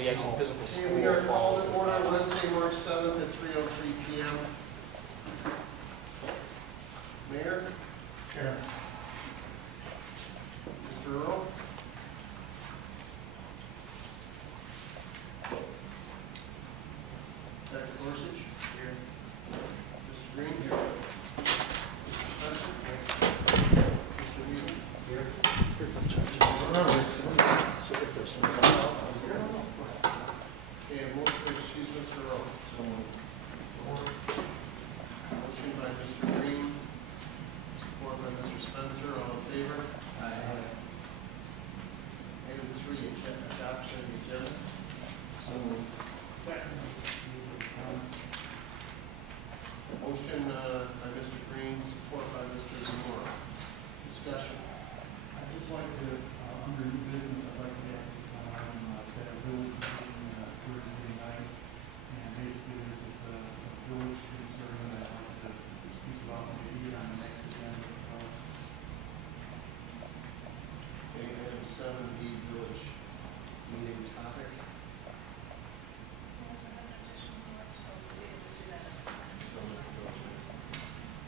the actual physical Okay, school. we are called falls to in order August. Wednesday, March 7th at 3:03 p.m. Mayor? Chair. Mr. Earl? Dr. Gorsuch? Here. Mr. Green? Here. Mr. Spencer? Here. Mr. Wheeler? Here. So if there's some. Okay, a motion to excuse Mr. Earl. Motion by Mr. Green, support by Mr. Spencer, all in favor? Item 3, adoption of the agenda. Second. Motion by Mr. Green, support by Mr. Zamora. Discussion. I'd just like to, under new business, I'd like to get set a village meeting Thursday night. And basically, there's just a village concern that I'd like to speak about maybe on the next agenda for us. Okay, item 7B, village meeting topic.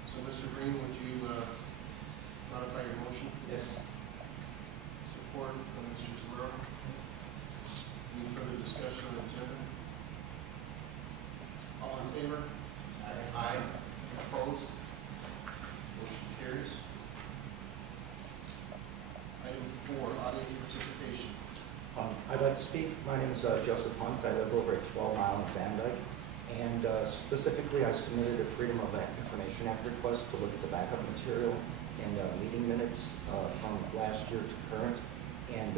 So, Mr. Green, would you modify your motion? Yes. Support by Mr. Zamora. Any further discussion on the agenda? All in favor? Aye. Opposed? Motion carries. Item 4, audience participation. I'd like to speak. My name is Joseph Hunt. I live over at 12 Mile in Van Dyke. And specifically, I submitted a Freedom of Information Act request to look at the backup material and meeting minutes from last year to current. And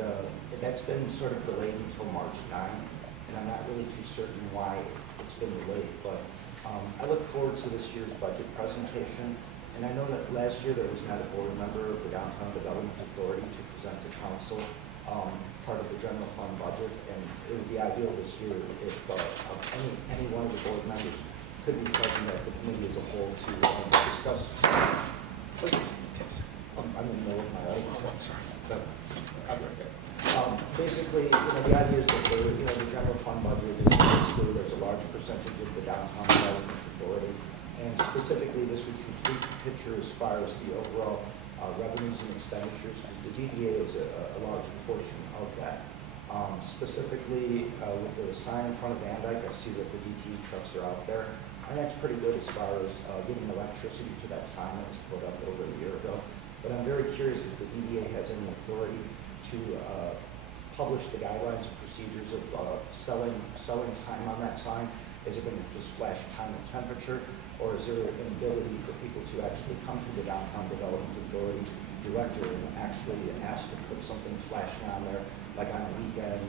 that's been sort of delayed until March 9th. And I'm not really too certain why it's been delayed. But I look forward to this year's budget presentation. And I know that last year there was not a board member of the Downtown Development Authority to present to council part of the general fund budget, and it would be ideal this year if any one of the board members could be present at the committee as a whole to discuss. I'm in the middle of my writing, so I'm sorry. But I'm right there. Basically, the idea is that the general fund budget is basically there's a large percentage of the Downtown Development Authority, and specifically this would complete the picture as far as the overall revenues and expenditures, because the DDA is a large portion of that. Specifically, with the sign in front of Van Dyke, I see that the DTE trucks are out there, and that's pretty good as far as giving electricity to that sign that was put up over a year ago. But I'm very curious if the DDA has any authority to publish the guidelines and procedures of selling time on that sign. Is it going to just flash time and temperature? Or is there an ability for people to actually come to the Downtown Development Authority director and actually ask to put something flashing on there, like on a weekend,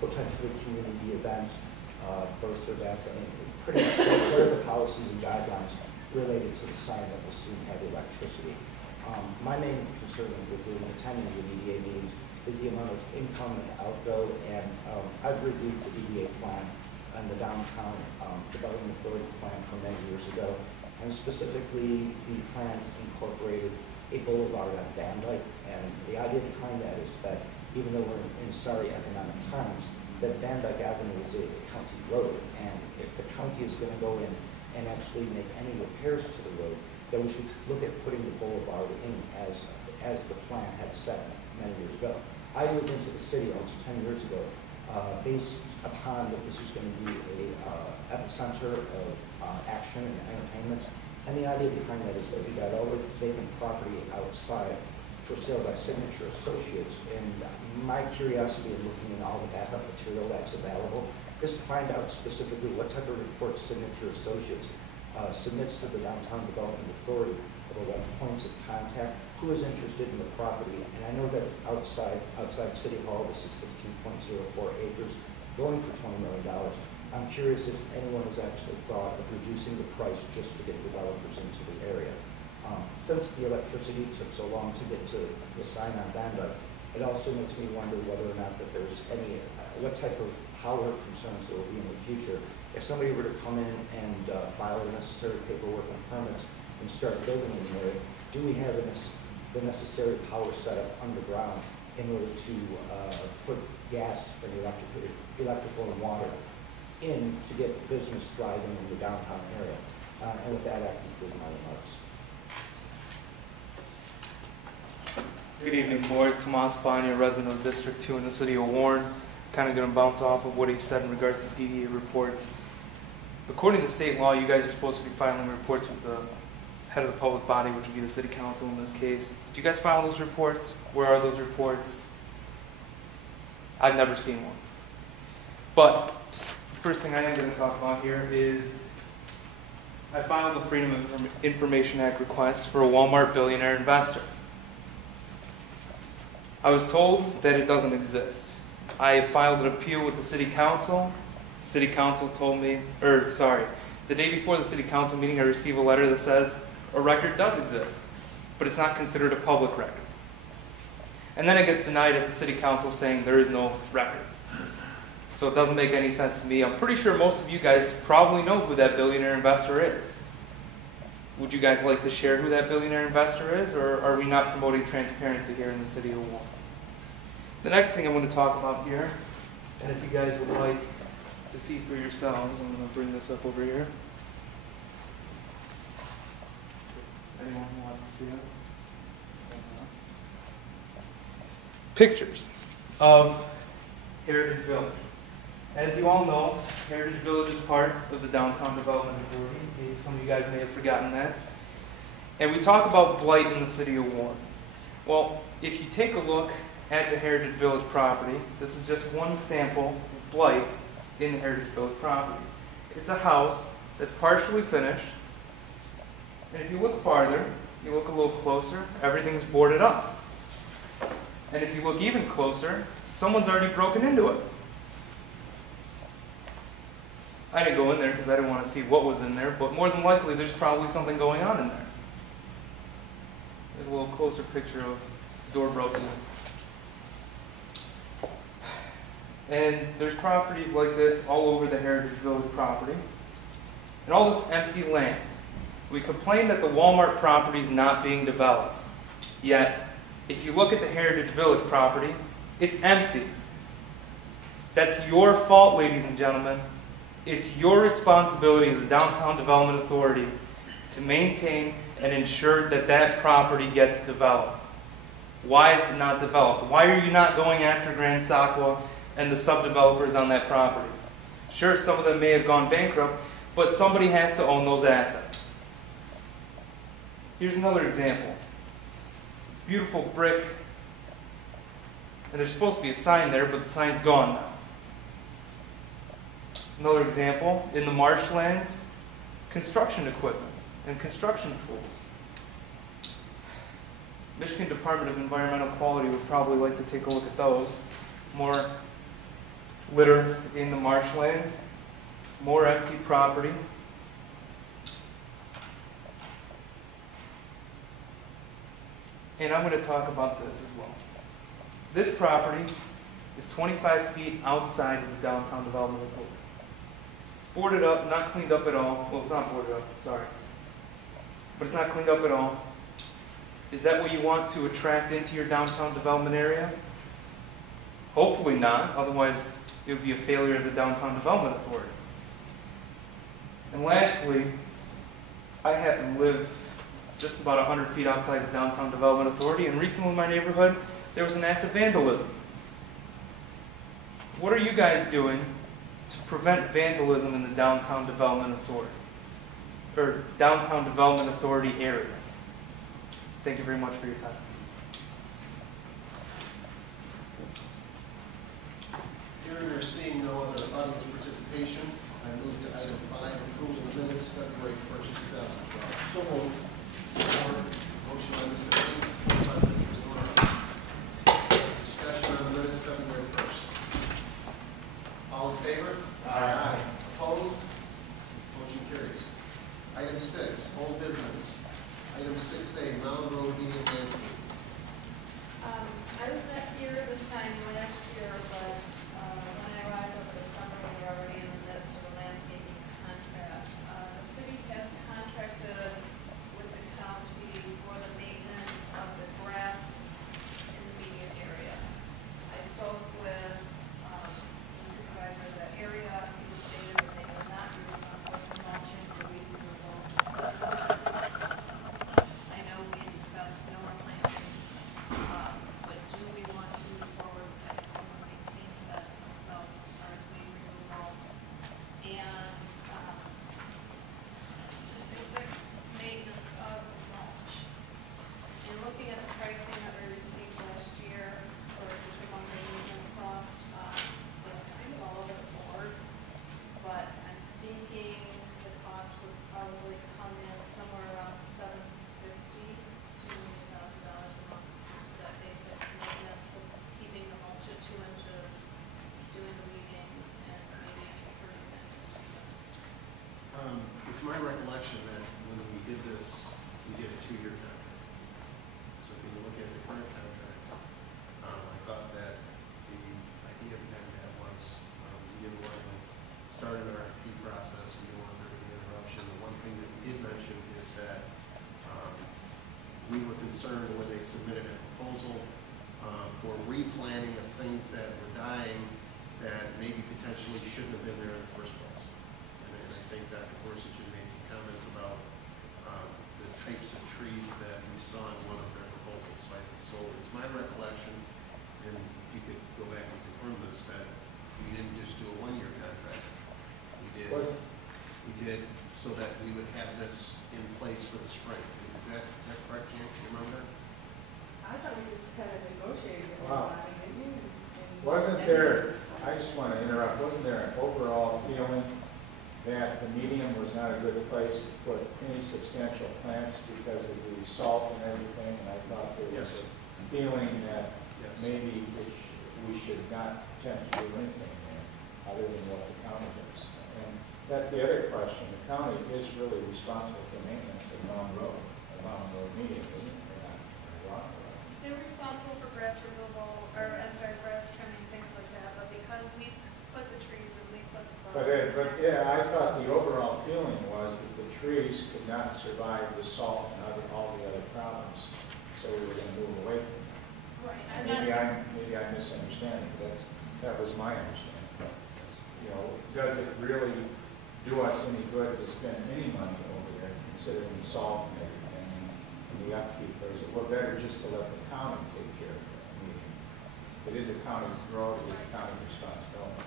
potentially community events, births or deaths? I mean, pretty much what are the policies and guidelines related to the sign that will soon have electricity? My main concern with attending the DDA meetings is the amount of income and outgo, and I've reviewed the DDA plan and the Downtown Development Authority plan from many years ago, and specifically the plan incorporated a boulevard on Van Dyke, and the idea behind that is that even though we're in sorry economic times, that Van Dyke Avenue is a county road, and if the county is going to go in and actually make any repairs to the road, then we should look at putting the boulevard in as the plan had set many years ago. I moved into the city almost 10 years ago, based upon that this was going to be a epicenter of action and entertainment. And the idea behind that is that we got all this vacant property outside for sale by Signature Associates. And my curiosity in looking at all the backup material that's available is to find out specifically what type of report Signature Associates submits to the Downtown Development Authority about points of contact, who is interested in the property. And I know that outside City Hall, this is 16.04 acres, going for $20 million. I'm curious if anyone has actually thought of reducing the price just to get developers into the area. Since the electricity took so long to get to the sign on Van Dyke, it also makes me wonder whether or not that there's any, what type of power concerns there will be in the future. If somebody were to come in and file the necessary paperwork and permits and start building in the area, do we have the necessary power set up underground in order to put gas and electrical and water in to get business thriving in the downtown area. And with that, I conclude my remarks. Good evening, Board. Tomas Banya, resident of District 2 in the city of Warren. Kind of going to bounce off of what he said in regards to DDA reports. According to state law, you guys are supposed to be filing reports with the head of the public body, which would be the city council in this case. Do you guys file those reports? Where are those reports? I've never seen one. But the first thing I am going to talk about here is I filed the Freedom of Information Act request for a Walmart billionaire investor. I was told that it doesn't exist. I filed an appeal with the city council. City council told me, the day before the city council meeting, I received a letter that says a record does exist, but it's not considered a public record. And then it gets denied at the city council saying there is no record. So it doesn't make any sense to me. I'm pretty sure most of you guys probably know who that billionaire investor is. Would you guys like to share who that billionaire investor is, or are we not promoting transparency here in the city of Warren? The next thing I want to talk about here, and if you guys would like to see for yourselves, I'm going to bring this up over here. Anyone who wants to see it? Pictures of Heritage Village. As you all know, Heritage Village is part of the Downtown Development Authority. Maybe some of you guys may have forgotten that. And we talk about blight in the city of Warren. Well, if you take a look at the Heritage Village property, this is just one sample of blight in the Heritage Village property. It's a house that's partially finished. And if you look farther, you look a little closer, everything's boarded up. And if you look even closer, someone's already broken into it. I didn't go in there because I didn't want to see what was in there, but more than likely there's probably something going on in there. There's a little closer picture of the door broken in. And there's properties like this all over the Heritage Village property. And all this empty land. We complain that the Walmart property is not being developed. Yet, if you look at the Heritage Village property, it's empty. That's your fault, ladies and gentlemen. It's your responsibility as a Downtown Development Authority to maintain and ensure that that property gets developed. Why is it not developed? Why are you not going after Grand Sakwa and the subdevelopers on that property? Sure, some of them may have gone bankrupt, but somebody has to own those assets. Here's another example. Beautiful brick, and there's supposed to be a sign there, but the sign's gone now. Another example, in the marshlands, construction equipment and construction tools. Michigan Department of Environmental Quality would probably like to take a look at those. More litter in the marshlands, more empty property. And I'm going to talk about this as well. This property is 25 feet outside of the Downtown Development Authority. It's boarded up, not cleaned up at all. Well, it's not boarded up, sorry. But it's not cleaned up at all. Is that what you want to attract into your downtown development area? Hopefully not, otherwise it would be a failure as a Downtown Development Authority. And lastly, I happen to live just about 100 feet outside the Downtown Development Authority, and recently in my neighborhood, there was an act of vandalism. What are you guys doing to prevent vandalism in the Downtown Development Authority, or Downtown Development Authority area? Thank you very much for your time. Hearing or seeing no other audience participation, I move to item 5, approval of minutes, February 1st, 2012. So moved. Motion by Mr. King, second by Mr. Zora. Discussion on the minutes, February 1st. All in favor? Aye. Opposed? Motion carries. Item 6, old business. Item 6A, Mountain Road median landscape. I was not here this time last year, but when I arrived over the summer, we were already in the midst of a landscaping contract. The city has contracted with the county for the maintenance of the grass in the median area. It's my recollection that when we did this, we did a 2-year contract. So if you look at the current contract, I thought that the idea behind that was we didn't want to start an RFP process. We didn't want there to be interruption. The one thing that we did mention is that we were concerned when they submitted a proposal for replanting of things that were dying that maybe potentially shouldn't have been there in the first place. And I think Dr. Gorsuch had made some comments about the types of trees that we saw in one of their proposals. So it's my recollection, and if you could go back and confirm this, that we didn't just do a 1-year contract. We did so that we would have this in place for the spring. Is that correct, Jan? Do you remember? I thought we just kind of negotiated it. Wow. didn't you? Wasn't there, I just want to interrupt, wasn't there an overall feeling that the medium was not a good place to put any substantial plants because of the salt and everything? And I thought there was Yes. a feeling that Yes. maybe we should not attempt to do anything there other than what the county does. And that's the other question. The county is really responsible for maintenance of Mound Road medium, isn't it? They're responsible for grass removal, or I'm sorry, grass trimming, things like that, but because we put the trees and we put the bugs. But yeah, I thought the overall feeling was that the trees could not survive the salt and all the other problems, so we were going to move away from them. Right, And and maybe I'm misunderstanding, but that was my understanding. You know, does it really do us any good to spend any money over there, considering the salt and everything and the upkeep? Or is it better just to let the county take care of it? I mean, it is a county road, it is a county responsibility.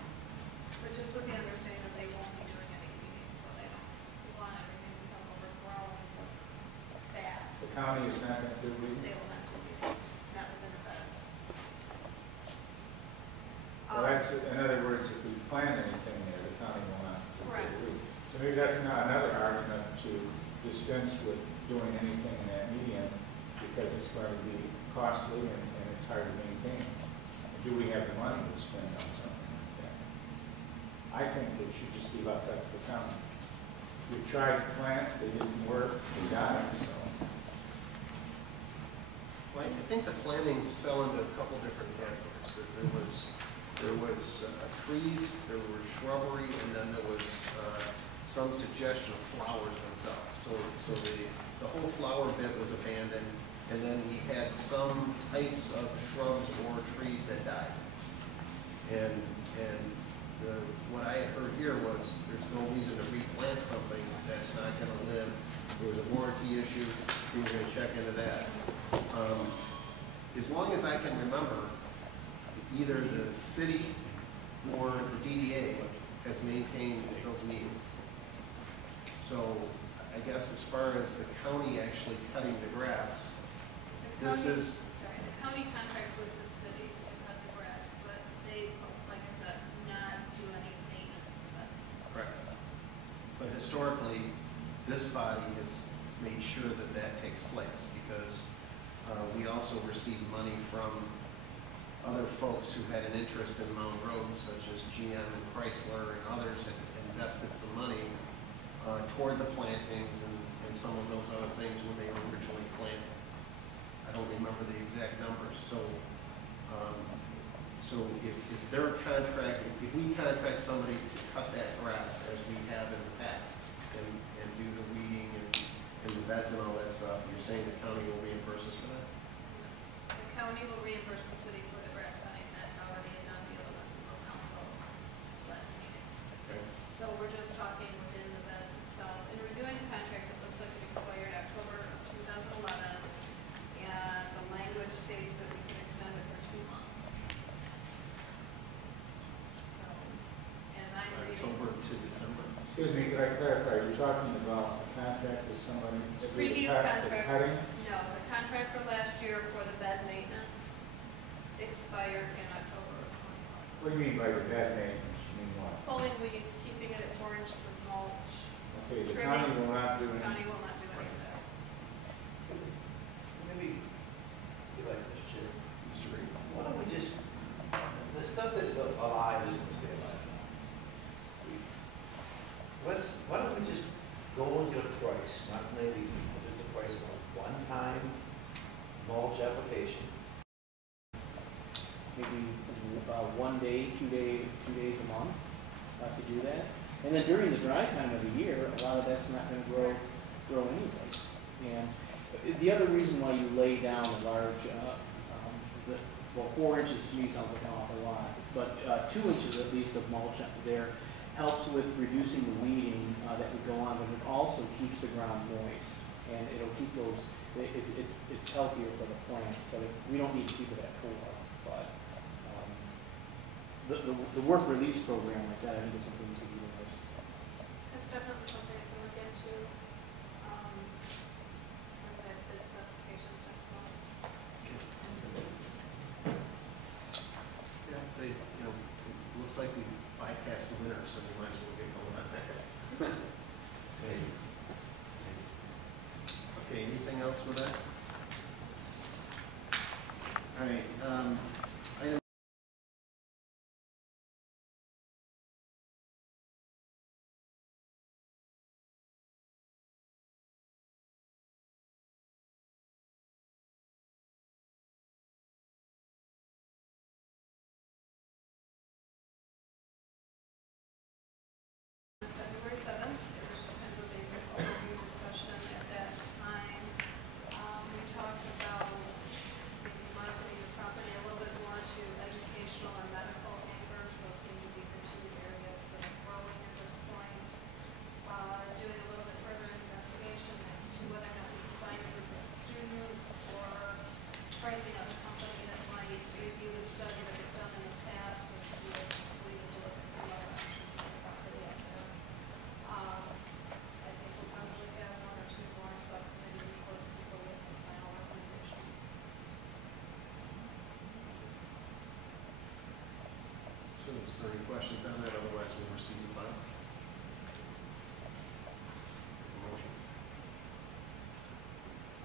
but just with the understanding that they won't be doing any weeding, so they don't want everything to become overgrown, bad. The county is not going to do They weeding? will not do weeding, not within the beds. Well, that's, in other words, if we plant anything there, the county will not do Correct. weeds. So maybe that's not another argument to dispense with doing anything in that medium because it's going to be costly and it's hard to maintain. Do we have the money to spend on something like that? I think it should just be left up to the county. We tried plants, they didn't work, they died, so. Well, I think the plantings fell into a couple different categories. There was trees, there was shrubbery, and then there was some suggestion of flowers themselves. So the whole flower bit was abandoned, and then we had some types of shrubs or trees that died. And what I had heard here was there's no reason to replant something that's not going to live. There was a warranty issue. We were going to check into that. As long as I can remember, either the city or the DDA has maintained those meetings. So I guess as far as the county actually cutting the grass, The this county- is, Sorry, the county contracts with the city to cut the grass, but they, like I said, not do any maintenance of the beds. correct. But historically, this body has made sure that that takes place because we also received money from other folks who had an interest in Mound Road, such as GM and Chrysler and others had invested some money toward the plantings and some of those other things when they were originally planted. I don't remember the exact numbers. So if their contract, if we contract somebody to cut that grass as we have in the past and do the weeding and the beds and all that stuff, you're saying the county will reimburse us for that? The county will reimburse the city for the grass cutting, that's already a done deal with the council last meeting. Okay. So we're just talking within the beds itself. In reviewing the contract, it looks like it expired October of 2011, and the language states that we can extend it for 2 months. So, as I'm reading. October to December. Excuse me, could I clarify, you're talking about a contract with somebody? The previous The contract, cutting? no, the contract for last year for the bed maintenance expired in October of 2011. What do you mean by the bad maintenance? You mean what? Pulling weeds, keeping it at 4 inches of mulch. Okay, the Trimming. county will not do The any. county will not do any of that. Maybe, you like this, Chair. Mr. Reed? Why don't we just, the stuff that's alive is going to stay alive. Why don't we just go a price, not from any of these people, just a price of a one-time mulch application. Maybe 1 day, 2 days a month to do that. And then during the dry time of the year, a lot of that's not going to grow anyways. And the other reason why you lay down a large, 4 inches to me sounds like an awful lot, but 2 inches at least of mulch there helps with reducing the weeding that would go on, but it also keeps the ground moist, and it'll keep those. It's healthier for the plants, but we don't need to keep it at 4. But the work release program like that, I think is something we could utilize. That's definitely something I can look into. When I bid specifications next month. Yeah, I'd say, it looks like we bypassed the winter, so we might as well get going on that. Okay, anything else with that? All right, item February 7th, it was just kind of a basic overview discussion at that time. We talked about maybe marketing the property a little bit more to educational and medical anchors. Those seem to be the 2 areas that are growing at this point. Doing a little bit further investigation as to whether or not we can find a group of students or pricing out a company that might review the study that was done in the past and see if we need to look at some other options for the property out there. I think we'll probably have 1 or 2 more subcommittee reports before we have the final recommendations. So is there any questions on that? Otherwise, we'll receive the file. Motion.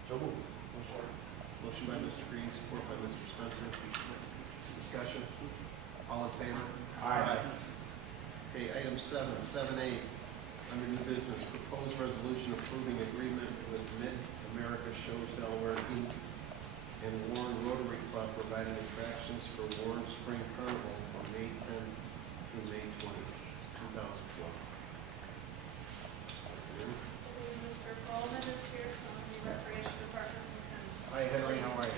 So moved. Motion by Mr. Green, support by Mr. Spencer. Discussion. All in favor? Aye. Okay, item 7A, under new business, proposed resolution approving agreement with Mid-America Shows Delaware Inc. and Warren Rotary Club providing attractions for Warren Spring Carnival from May 10th through May 20th, 2012. Mr. Coleman is here from the Recreation Department. Hi, Henry, how are you?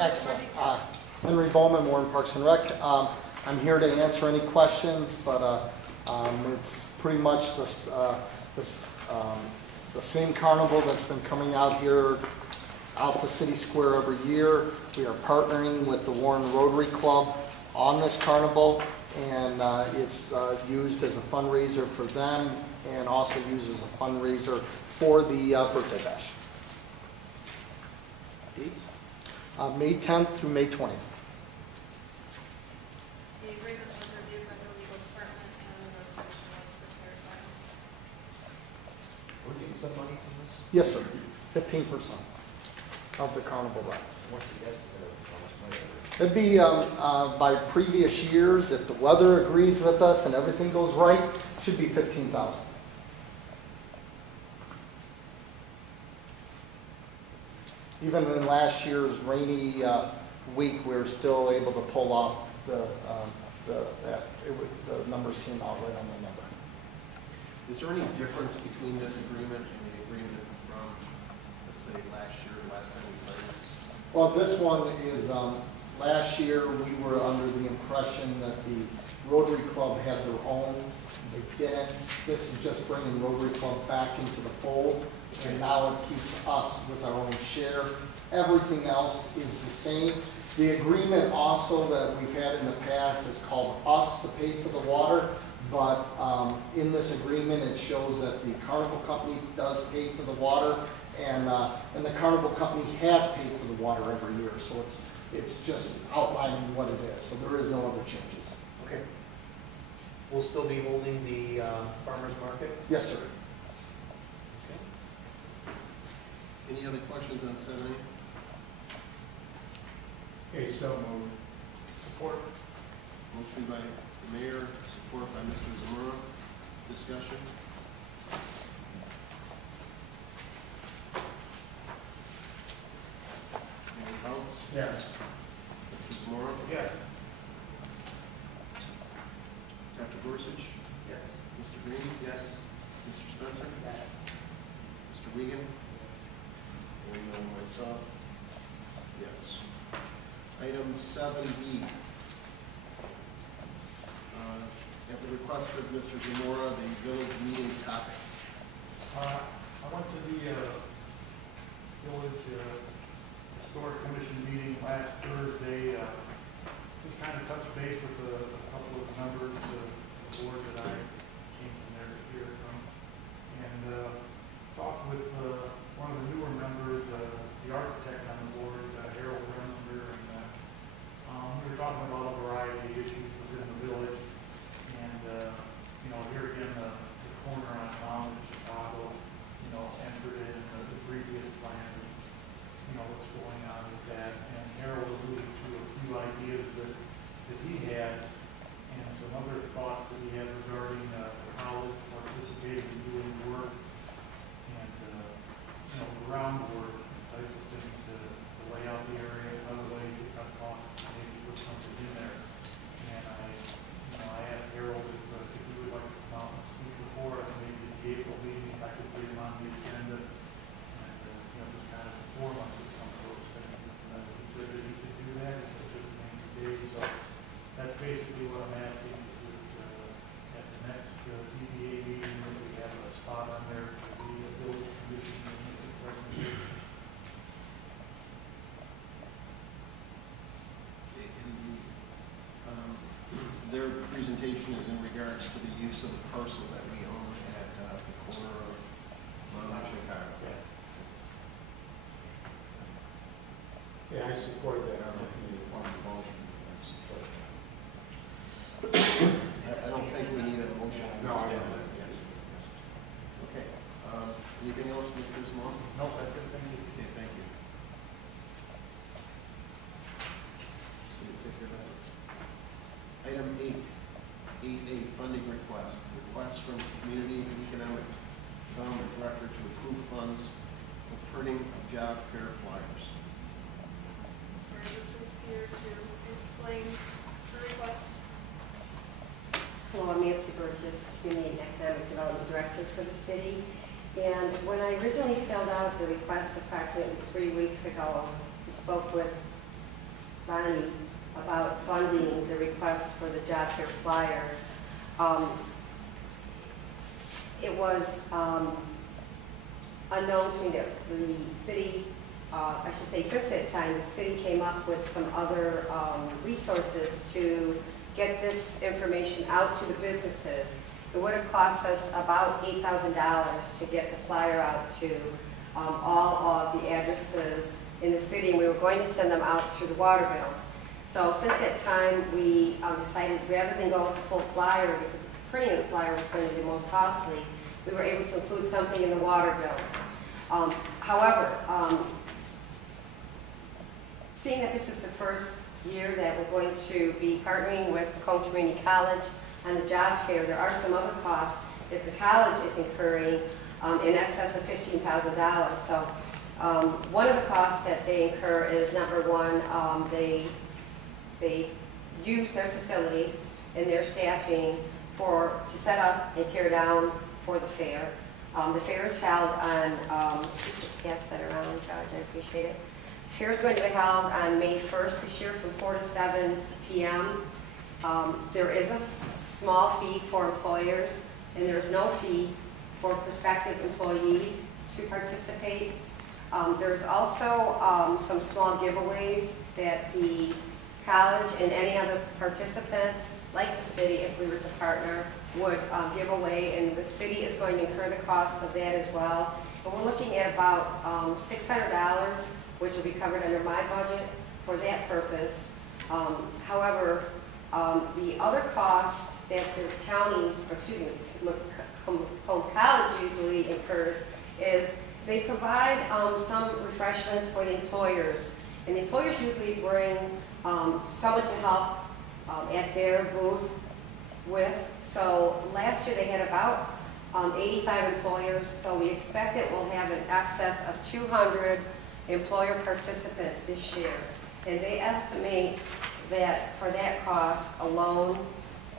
Excellent. Henry Bowman, Warren Parks and Rec. I'm here to answer any questions, but it's pretty much the same carnival that's been coming out here, out to City Square every year. We are partnering with the Warren Rotary Club on this carnival, and it's used as a fundraiser for them and also used as a fundraiser for the birthday bash. Dates? May 10th through May 20th. The agreement was reviewed by the legal department and the resolution was prepared by them. We're getting some money from this? Yes, sir. 15% of the carnival rides. What's the estimate of how much money? It'd be by previous years, if the weather agrees with us and everything goes right, it should be 15,000. Even in last year's rainy week, we were still able to pull off the numbers came out right on the number. Is there any difference between this agreement and the agreement from, let's say, last year, last time we signed this? Well, this one is, last year we were under the impression that the Rotary Club had their own. They didn't. This is just bringing Rotary Club back into the fold, and now it keeps us with our own share. Everything else is the same. The agreement also that we've had in the past is called us to pay for the water, but in this agreement it shows that the Carnival Company does pay for the water, and the Carnival Company has paid for the water every year, so it's just outlining what it is, so there is no other changes. Okay. We'll still be holding the farmer's market? Yes, sir. Any other questions on 7A? Okay, so moved. Support. Motion by the mayor, support by Mr. Zamora. Discussion. Yes. Mr. Green? Yes. Mr. Spencer? Yes. Mr. Regan? And myself, yes. Item 7B. At the request of Mr. Zamora, the village meeting topic. I went to the village historic commission meeting last Thursday. Just kind of touched base with a couple of members of the board that I came from there to hear from, and talked with one of the newer members, the architect on the board, Harold Remender, and we were talking about a variety of issues within the village. And, here again, the corner on Mound in Chicago, entered in the previous plan, what's going on with that. And Harold alluded to a few ideas that he had, and some other thoughts that he had regarding the college participating in doing work, and, groundwork, types of things to lay out the area, other ways to cut costs, maybe put something in there. And I asked Harold if he would like to come out and speak before us, maybe at the April meeting, if I could put him on the agenda, and, just kind of inform us of some of those things. And I considered he could do that, he said just 90 days, so that's basically what I'm asking, is that, at the next DDA meeting, if we have a spot on there for the village commission and make a presentation. Their presentation is in regards to the use of the parcel that we own at the corner of Mound and Chicago. Yes. Yeah, I support that. I don't need a formal motion. I support that. I don't think we need a motion. No, I don't. Yes. Okay. Anything else, Mr. Small? No, that's it, thank you. Okay, thank you. So you take care of that. Item 8A, funding request. Request from Community and Economic Development Director to approve funds for printing of job fair flyers. Ms. Burgess is here to explain the request. Hello, I'm Nancy Burgess, Community and Economic Development Director for the city. And when I originally filled out the request approximately 3 weeks ago, I spoke with Bonnie about funding the request for the job fair flyer. It was unknown to me that the city, I should say since that time, the city came up with some other resources to get this information out to the businesses. It would have cost us about $8,000 to get the flyer out to all of the addresses in the city, and we were going to send them out through the water bills. So since that time, we decided rather than go with the full flyer, because the printing of the flyer was going to be the most costly, we were able to include something in the water bills. However, seeing that this is the first year that we're going to be partnering with Macomb Community College on the job fair, there are some other costs that the college is incurring in excess of $15,000. So one of the costs that they incur is, number one, they use their facility and their staffing to set up and tear down for the fair. The fair is held on, just pass that around, George, I appreciate it. The fair is going to be held on May 1st this year from 4 to 7 p.m. There is a small fee for employers, and there is no fee for prospective employees to participate. There's also some small giveaways that the college and any other participants, like the city, if we were to partner, would give away, and the city is going to incur the cost of that as well. But we're looking at about $600, which will be covered under my budget for that purpose. However, the other cost that the county, or excuse me, Macomb College usually incurs is they provide some refreshments for the employers. And the employers usually bring someone to help at their booth with. So last year they had about 85 employers, so we expect that we'll have an excess of 200 employer participants this year. And they estimate that for that cost alone,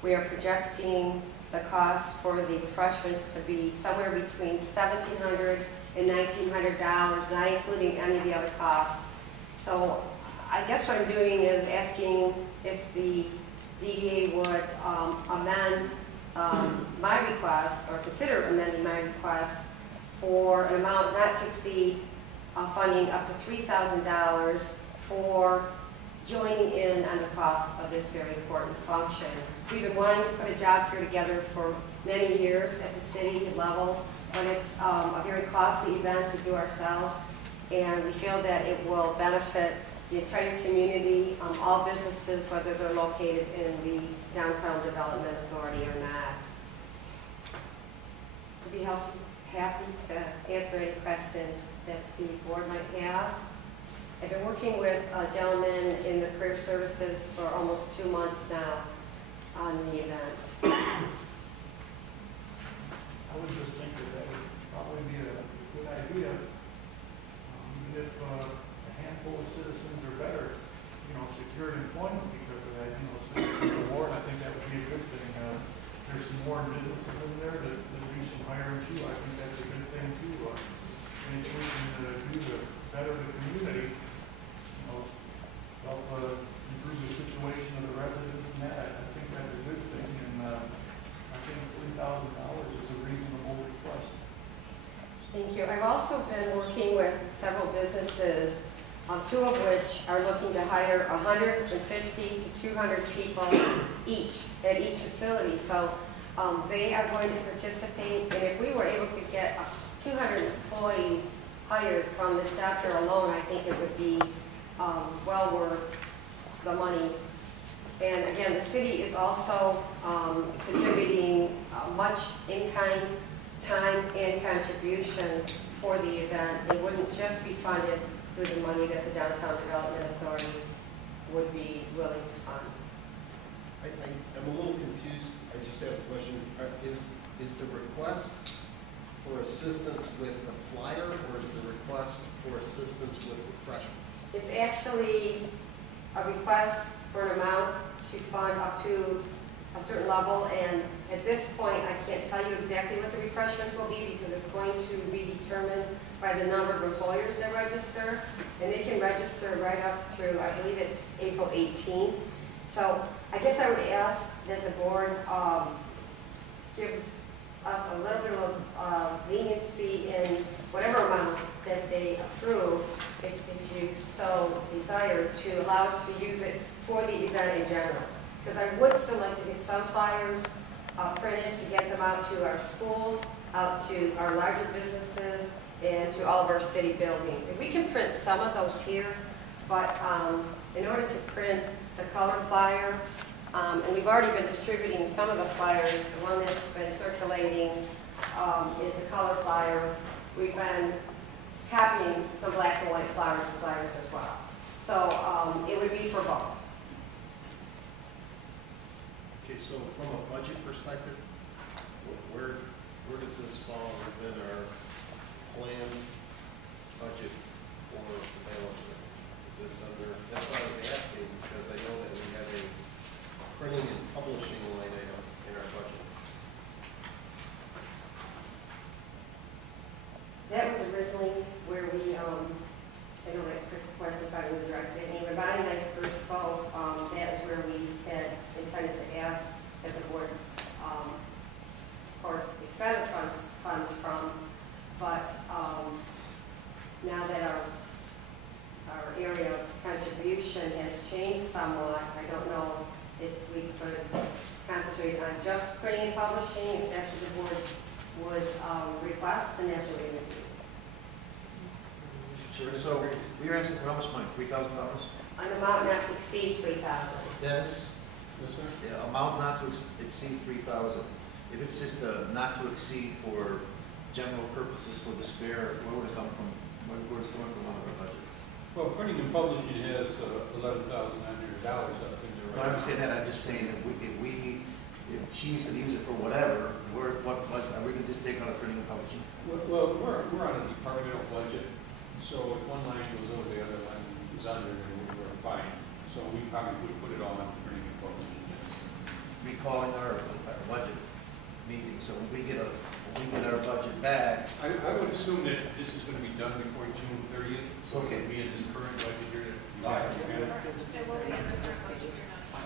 we are projecting the cost for the refreshments to be somewhere between $1,700 and $1,900, not including any of the other costs. So I guess what I'm doing is asking if the DDA would amend my request, or consider amending my request for an amount not to exceed funding up to $3,000 for joining in on the cost of this very important function. We've been wanting to put a job fair together for many years at the city level, but it's a very costly event to do ourselves, and we feel that it will benefit the entire community, all businesses, whether they're located in the Downtown Development Authority or not. I'd be happy to answer any questions that the board might have. I've been working with a gentleman in the career services for almost 2 months now on the event. I would just think that would probably be a good idea. Even if a handful of citizens are better, secured employment because of that, citizens award, I think that would be a good thing. There's some more businesses in there that do some hiring too. I think that's a good thing too. Anything we can do to better the community, help improve the situation of the residents and that, I think that's a good thing. And I think $3,000 is a reasonable request. Thank you. I've also been working with several businesses, 2 of which are looking to hire 150 to 200 people each at each facility. So they are going to participate, and if we were able to get 200 employees hired from this job fair alone, I think it would be well worth the money. And again, the city is also contributing much in-kind time and contribution for the event. It wouldn't just be funded through the money that the Downtown Development Authority would be willing to fund. I'm a little confused. I just have a question. Is the request for assistance with the flyer, or is the request for assistance with refreshments? It's actually a request for an amount to fund up to a certain level, and at this point I can't tell you exactly what the refreshments will be because it's going to be determined by the number of employers that register, and they can register right up through, I believe it's April 18th. So I guess I would ask that the board give us a little bit of leniency in whatever amount that they approve, if you so desire, to allow us to use it for the event in general. Because I would still like to get some flyers printed to get them out to our schools, out to our larger businesses, and to all of our city buildings. If we can print some of those here, but in order to print the color flyer, and we've already been distributing some of the flyers. The one that's been circulating is the color flyer. We've been copying some black and white flyers as well. So it would be for both. Okay, so from a budget perspective, where does this fall within our planned budget for the balance? Is this under, that's what I was asking, because I know that we have a printing and publishing line item in our budget. That was originally where we, I know that first question probably was directed at me, but Bonnie and I first spoke, that is where we had intended to ask that the board, of course, expend funds from, but now that our area of contribution has changed somewhat, I don't know if we could concentrate on just printing and publishing. If that's what the board would request, then that's what we would do. Sure. So you're asking for how much money? $3,000? An amount not to exceed $3,000. Dennis? Yes, sir. Yeah, amount not to exceed $3,000. If it's just not to exceed for general purposes for this fair, where would it come from? Where's it coming from out of our budget? Well, printing and publishing has $11,900 up in there. I understand that. I'm just saying if she's going to use it for whatever, what are we going to just take out of printing and publishing? Well, we're on a departmental budget, so if one line goes over, the other line is under, and we're fine. So we probably would put it all on printing and publishing. Yes. Recalling our budget. meeting. So when we get our budget back, I would assume that this is gonna be done before June 30th, so it Okay. would be in this current budget year that we All right. have. It will be in the current budget year, not.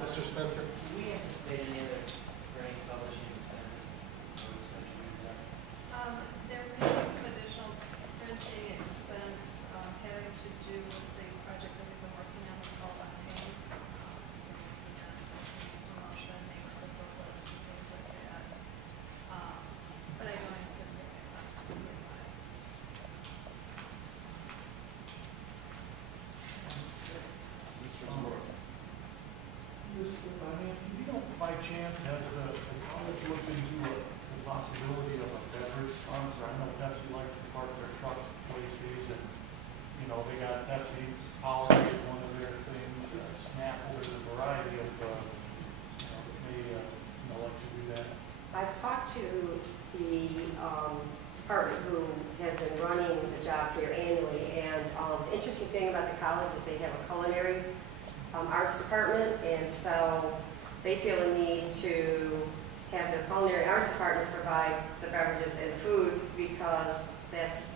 Mr. Spencer? Do we anticipate any other grant publishing expenses? There may be some additional printing expense having to do with the project that we've been working on called Octane. Looking at some promotion, neighborhood booklets and things like that. But I don't anticipate that cost to be high. Mr. Zimmer? This, Nancy, you don't by chance has the college looked into the possibility of a beverage sponsor? I know Pepsi likes to park their trucks at places and, you know, they got Pepsi, Powerade is one of their things, Snapple, there's a variety of, you know, that may, like to do that. I've talked to the department who has been running the job fair annually, and the interesting thing about the college is they have a culinary arts department, and so they feel a need to have the culinary arts department provide the beverages and food because that's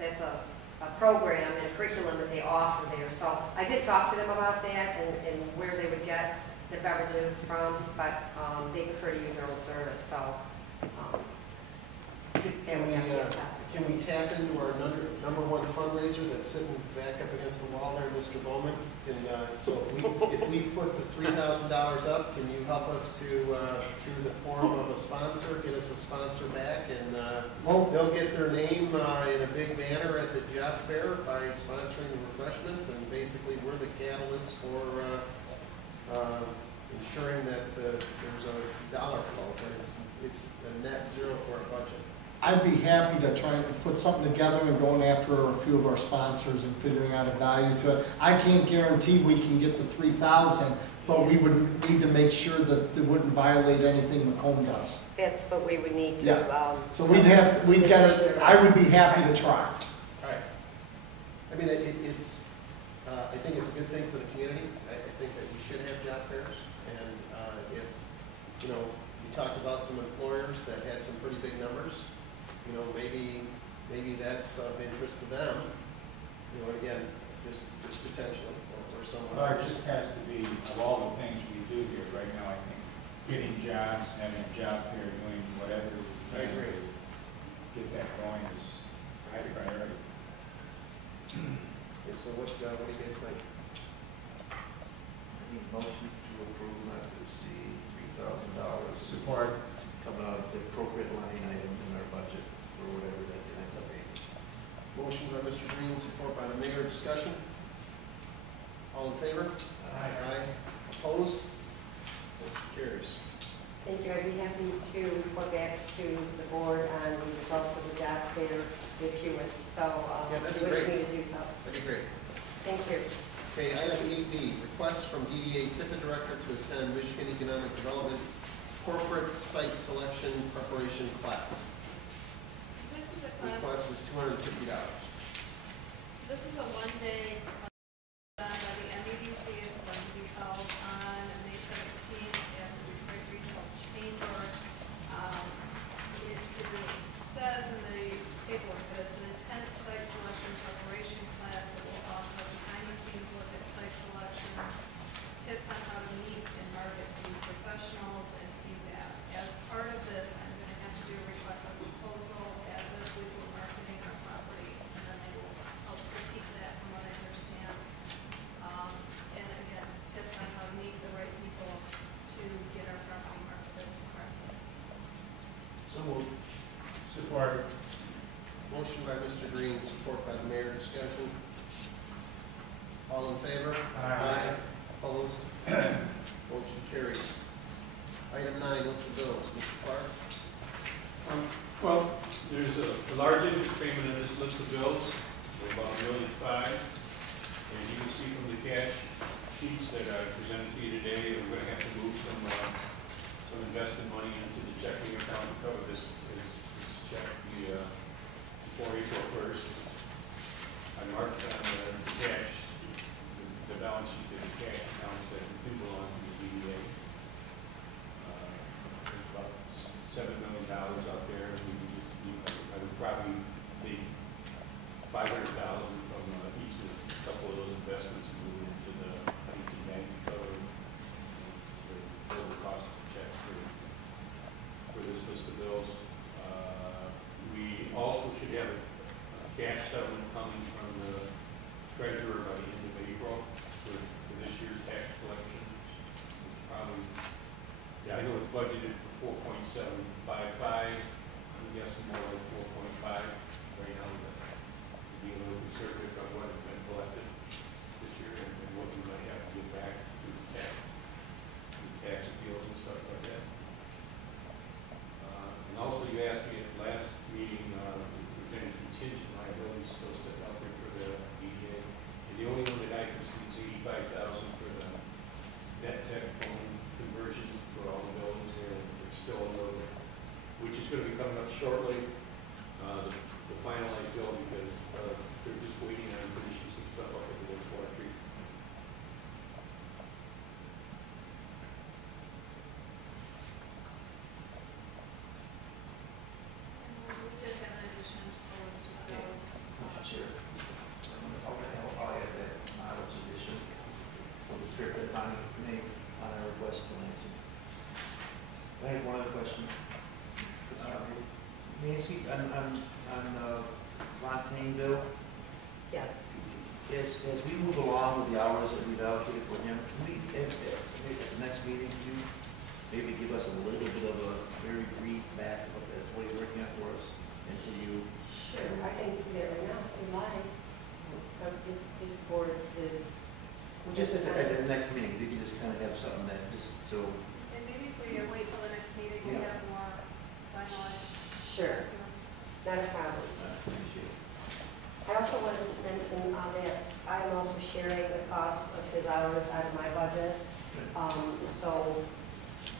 a program and a curriculum that they offer there. So I did talk to them about that and where they would get the beverages from, but they prefer to use their own service, so that would have to be a possibility. Can we tap into our number one fundraiser that's sitting back up against the wall there, Mr. Bowman? So if we put the $3,000 up, can you help us to, through the form of a sponsor, get us a sponsor back? And they'll get their name in a big banner at the job fair by sponsoring the refreshments, and basically we're the catalyst for ensuring that there's a dollar flow, but it's a net zero for our budget. I'd be happy to try and put something together and going after a few of our sponsors and figuring out a value to it. I can't guarantee we can get the 3,000, but we would need to make sure that it wouldn't violate anything Macomb does. That's what we would need to. Yeah. So we'd get it, I would be happy to try. All right. I mean, it's, I think it's a good thing for the community. I think that we should have job fairs. And if, you know, you talked about some employers that had some pretty big numbers, you know, maybe that's of interest to them. You know, again, just potentially, or someone. Well, it just has to be, of all the things we do here right now, I think, getting jobs, having a job fair, doing whatever. I agree. Get that going is high priority. Okay, so what do you guys think? I need motion to approve not to exceed $3,000. Support. Coming out of the appropriate line item in our budget for whatever that ends up being. Motion by Mr. Green, support by the mayor. Discussion? All in favor? Aye. Opposed? Motion carries. Thank you. I'd be happy to report back to the board on the results of the job fair if you would. So, Yeah, that'd be wish great. me to do so. That'd be great. Thank you. Okay, item 8B, request from DDA Tippett Director to attend Michigan Economic Development Corporate Site Selection Preparation Class. This is a class. Request is $250. This is a one-day done by the MEDC. It's going to be held on May 17th at the Detroit Regional Chamber. It says in the paperwork that it's an intense site selection preparation class that will offer behind-the-scenes look at site selection, tips on how to meet and market to these professionals, and feedback. As part of this, I'm going to have to do a request for proposal as if we were marketing our property, and then they will help critique that from what I understand. And again, tips on how to meet the right people to get our property marketed correctly. So moved. Support. Motion by Mr. Green, support by the mayor. Discussion? All in favor? Aye. Opposed? Motion carries. Item 9, list of bills. Mr. Clark? Well, there's a large interest payment in this list of bills, of about $1.5 million. And you can see from the cash sheets that I presented to you today, we're going to have to move some invested money into the checking account to cover this check before April 1st. On the cash, the balance sheet of the cash accounts that budgeted for 4.755. I'm guessing more like 4.5 right now, but being a little conservative on what has been collected this year and what we might have to get back through tax appeals and stuff like that. And also, you asked me at last meeting if there's any contingent liabilities still sitting out there for the DDA. And the only one that I can see is $85,000 for the net tech phone conversion for all the buildings there. There's still a little bit, which is going to be coming up shortly, the finalized bill, because they're just waiting on finishing some stuff up at the wastewater treatment. We did have an addition to the list of those. Mr. Chair, I'll add that mileage addition for the trip that Bonnie made on our request for Lansing. I have one other question. Nancy, on Fontaineville, Yes. as we move along with the hours that we've allocated for him, can we, at the next meeting, can you maybe give us a little bit of a very brief back of what he's working on for us and for you? Sure, I can do that right now, if you like. The board is. Well, just at the next meeting, we can just kind of have something that just so. So maybe if we wait till the next meeting, we have more finalized. Sure, not a problem. Appreciate it. I also wanted to mention that I'm also sharing the cost of his hours out of my budget. So,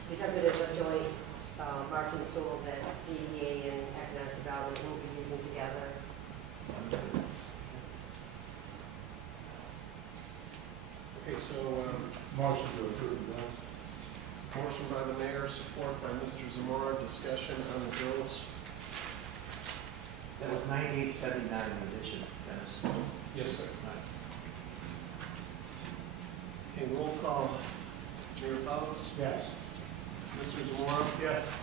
because it is a joint marketing tool that DDA and economic development will be using together. Okay, so, Motion to approve the bills. motion by the mayor, support by Mr. Zamora, discussion on the bills. That was 9879 in addition, Dennis. Yes, sir. Okay, roll call. Mayor Fouts, Yes. Mr. Zamora, Yes.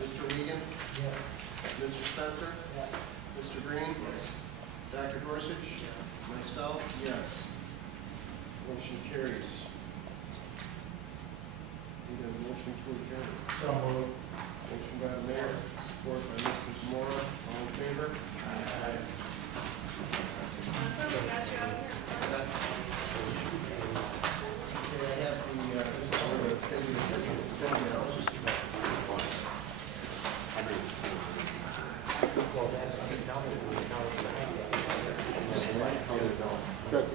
Mr. Regan, Yes. Mr. Spencer, Yes. Mr. Green, Yes. Dr. Gorsuch, myself, yes. Motion carries. Need a motion to adjourn. So moved. Motion by the mayor, support by Mr. Zamora, all in favor? Aye. Spencer, we got you out of here. Okay, I have the, this is where the extended session, extended hours. Well, that's Good.